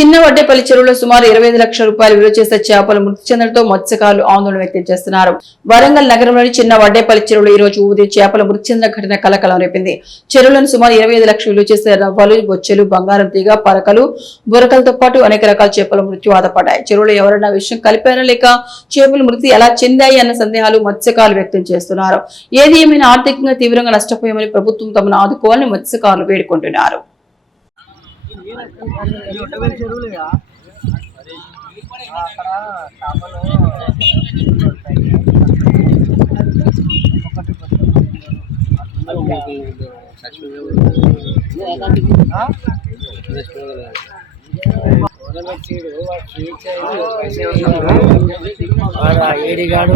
చిన్న వడ్డేపల్లి చెరువులో సుమారు 25 లక్షల రూపాయలు విలువ చేసే చేపలు మృతి చెందడంతో మత్స్యకారులు ఆందోళన వ్యక్తం చేస్తున్నారు. వరంగల్ నగరంలోని చిన్న వడ్డేపల్లి చెరువులో ఈ రోజు ఉదయం చేపల మృతి చెందిన ఘటన కలకలం రేపింది. చెరువులోని సుమారు 25 లక్షలు విలువ చేసే రవ్వలు, బొచ్చెలు, బంగారం తీగ, పరకలు, బురకలతో పాటు అనేక రకాల చేపల మృత్యు ఆధారపడ్డాయి. చెరువులో ఎవరైనా విషయం కలిపారా లేక చేపల మృతి ఎలా చెందాయి అన్న సందేహాలు మత్స్యకారులు వ్యక్తం చేస్తున్నారు. ఏది ఏమైనా ఆర్థికంగా తీవ్రంగా నష్టపోయామని ప్రభుత్వం తమను ఆదుకోవాలని మత్స్యకారులు వేడుకుంటున్నారు. ఏడిగాడు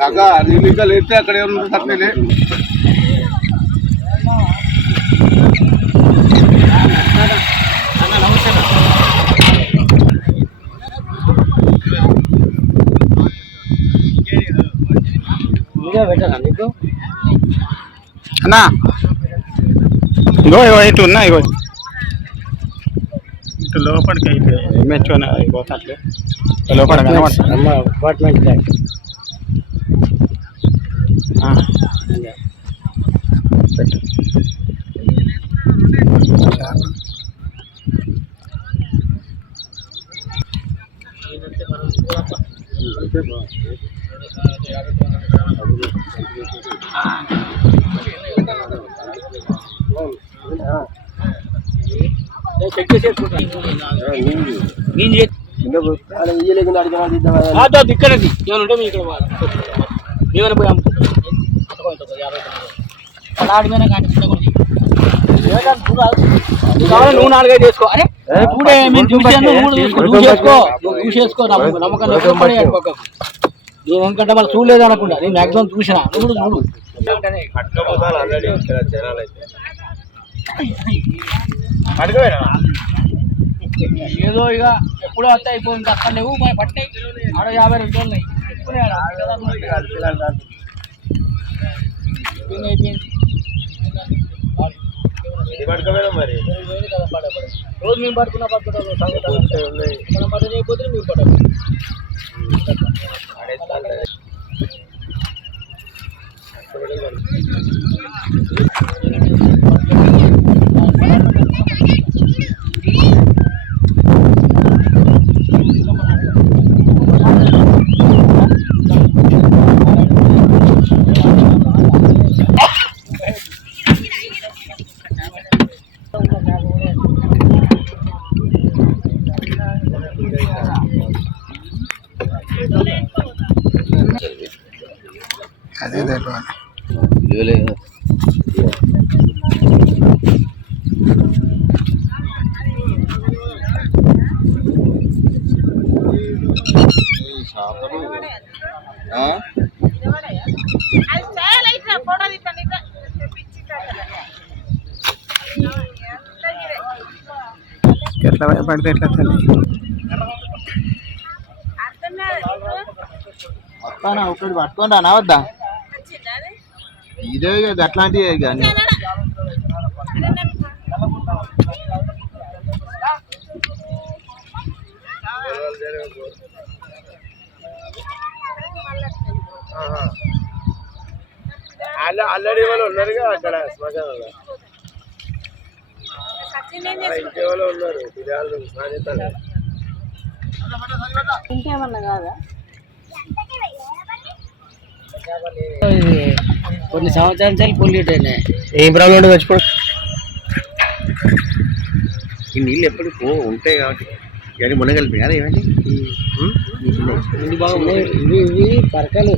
కాకా నీళ్ళు ఇంకా లేస్తే అక్కడ ఏమన్నా తప్పలే అన్నా ఇగో ఇగో ఇటు ఉన్నా ఇగో ఇటు లోపలికి అయితే మెచ్చుకొని అయిపోతాట్లే లోపల కనబడతా అపార్ట్మెంట్ పెట్టు ఇక్కడ ఏమైనా పోయి అమ్ముకుంటాడిపోయినా కానీ నువ్వు 4-5 చేసుకో. అరే నువ్వు చేసుకో నమ్మకం నేను ఎందుకంటే మళ్ళీ చూడలేదు అనకుండా నేను మ్యాక్సిమం చూసిన నువ్వు చూడు ఏదో ఇక ఎప్పుడో వస్తే అయిపోయింది అక్కడ లేవు మన పట్టినాయి ఆడ 50 రోజులు ఉన్నాయి రోజు మేము పడుకున్నా పడుకుంటాం మటన్ అయిపోతే మీరు పడదు అదే ఎట్లా భయపడితే ఎట్లా తల్లి ఒకటి పట్టుకొని రానా వద్దా ఇదే కదా అట్లాంటివి కానీ ఆల్రెడీ వాళ్ళు ఉన్నారుగా అక్కడ శ్మశానంలో ఇంకేవాళ్ళు ఉన్నారు బిర్యానీ ఇంకేమన్నా కాదా కొన్ని సంవత్సరాల నుంచి పొల్యూట్ అయినాయి. ఏం ప్రాబ్లం చచ్చిపో ఈ నీళ్ళు ఎప్పుడు ఉంటాయి కాబట్టి ఇవన్నీ మునగలిపి కదా ఇవన్నీ ఇవి పరకలు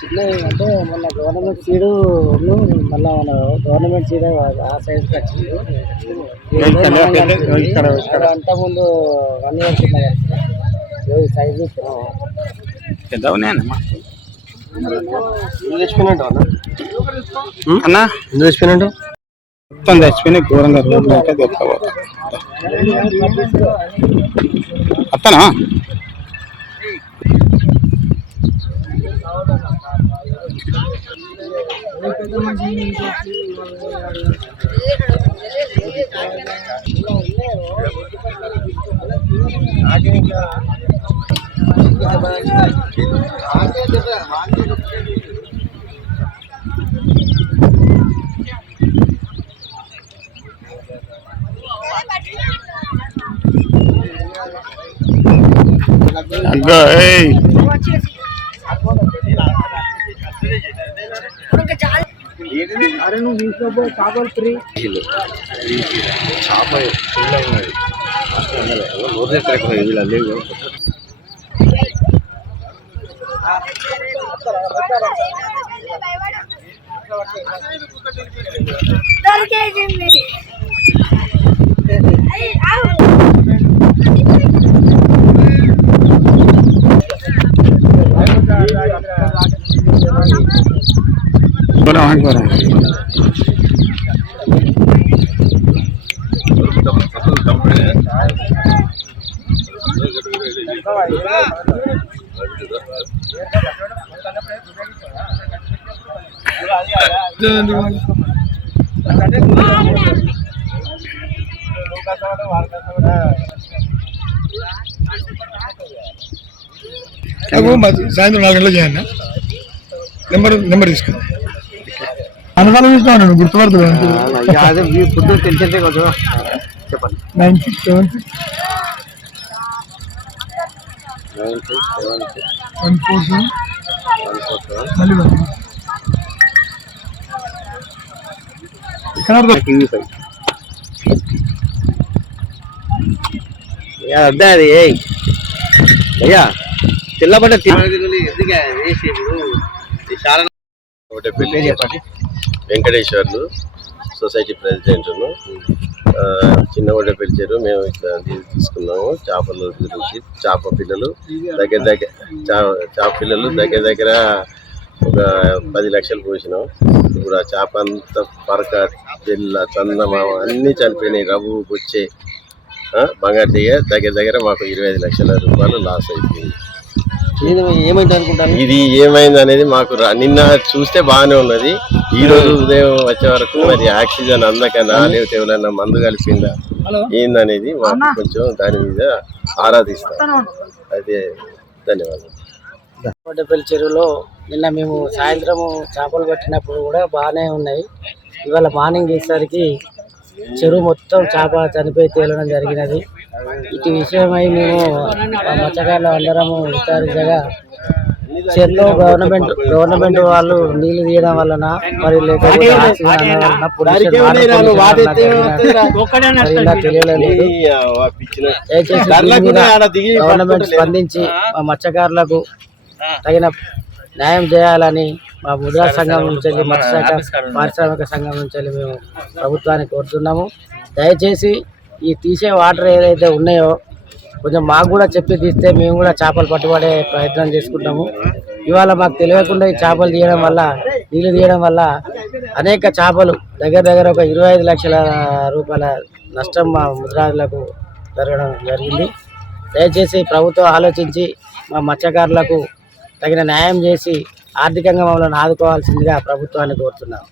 చిన్నవి అంటే మొన్న గవర్నమెంట్ సీడు మళ్ళీ మన గవర్నమెంట్ సీడ్ ఆ సైజుకి వచ్చింది. అంతా ముందు 1 year చిన్నగా సైజు పెద్ద ఉన్నాయన్నమ్మా అన్నా ఎందుకు తెచ్చిపోయినట్టు మొత్తం తెచ్చిపోయినాయి ఘోరంగా రోడ్లు అయితే తెప్పబోతా అత్తనా అరే నువ్వు తీసుకోబో చేపలు ఫ్రీ సాయంత్రం 4 గంటలకు చేయండి. నెంబర్ తీసుకుని అనుకాలం ఇస్తాను గుర్తుపడుతుంది ఫుడ్ తెలిసిందే కొంచెం చెప్పండి 9676 147 మళ్ళీ ఇక్కడ అద్దా అది అయ్యా తెల్లబడ్డ చెప్పండి. వెంకటేశ్వర్లు సొసైటీ ప్రెసిడెంట్ను. చిన్న ఒడ్డ పిలిచారు, మేము ఇట్లా తీసుకున్నాము చేపల గురించి. చేప పిల్లలు దగ్గర ఒక 10 లక్షలు పోసినాం. ఇప్పుడు ఆ చేప అంతా పరక పిల్ల చందమామ అన్నీ చనిపోయినాయి. రవ్వు బొచ్చే బంగారు తీగ దగ్గర మాకు 25 లక్షల రూపాయలు లాస్ అయిపోయింది. ఏమైంది అనుకుంటాను. ఇది ఏమైంది అనేది మాకు నిన్న చూస్తే బాగానే ఉన్నది. ఈ రోజు ఉదయం వచ్చే వరకు మరి ఆక్సిజన్ అందకనా లేకపోతే ఎవరైనా మందు కలిపిందా ఏందనేది మాకు కొంచెం దాని మీద ఆరాధిస్తాం. అయితే ధన్యవాదాలు. కోటపల్లి చెరువులో నిన్న మేము సాయంత్రము చేపలు పట్టినప్పుడు కూడా బాగానే ఉన్నాయి. ఇవాళ మార్నింగ్ చేసేసరికి చెరువు మొత్తం చేప చనిపోయి తేలడం జరిగినది. ఇటు విషయమై మేము మత్స్యకారులు అందరము విచారించగా చెరువులో గవర్నమెంట్ వాళ్ళు నీళ్లు తీయడం వలన మరి లేకపోతే తెలియలేదు. గవర్నమెంట్ స్పందించి మా మత్స్యకారులకు తగిన న్యాయం చేయాలని మా ముద్రా సంఘం నుంచి మత్స్యశాఖ పారిశ్రామిక సంఘం నుంచి మేము ప్రభుత్వాన్ని కోరుతున్నాము. దయచేసి ఈ తీసే వాటర్ ఏదైతే ఉన్నాయో కొంచెం మాకు కూడా చెప్పి తీస్తే మేము కూడా చేపలు పట్టుబడే ప్రయత్నం చేసుకుంటాము. ఇవాళ మాకు తెలియకుండా ఈ చేపలు తీయడం వల్ల, నీళ్లు తీయడం వల్ల అనేక చేపలు దగ్గర ఒక 25 లక్షల రూపాయల నష్టం మా ముద్రాజులకు జరగడం జరిగింది. దయచేసి ప్రభుత్వం ఆలోచించి మా మత్స్యకారులకు తగిన న్యాయం చేసి ఆర్థికంగా మమ్మల్ని ఆదుకోవాల్సిందిగా ప్రభుత్వాన్ని కోరుతున్నాం.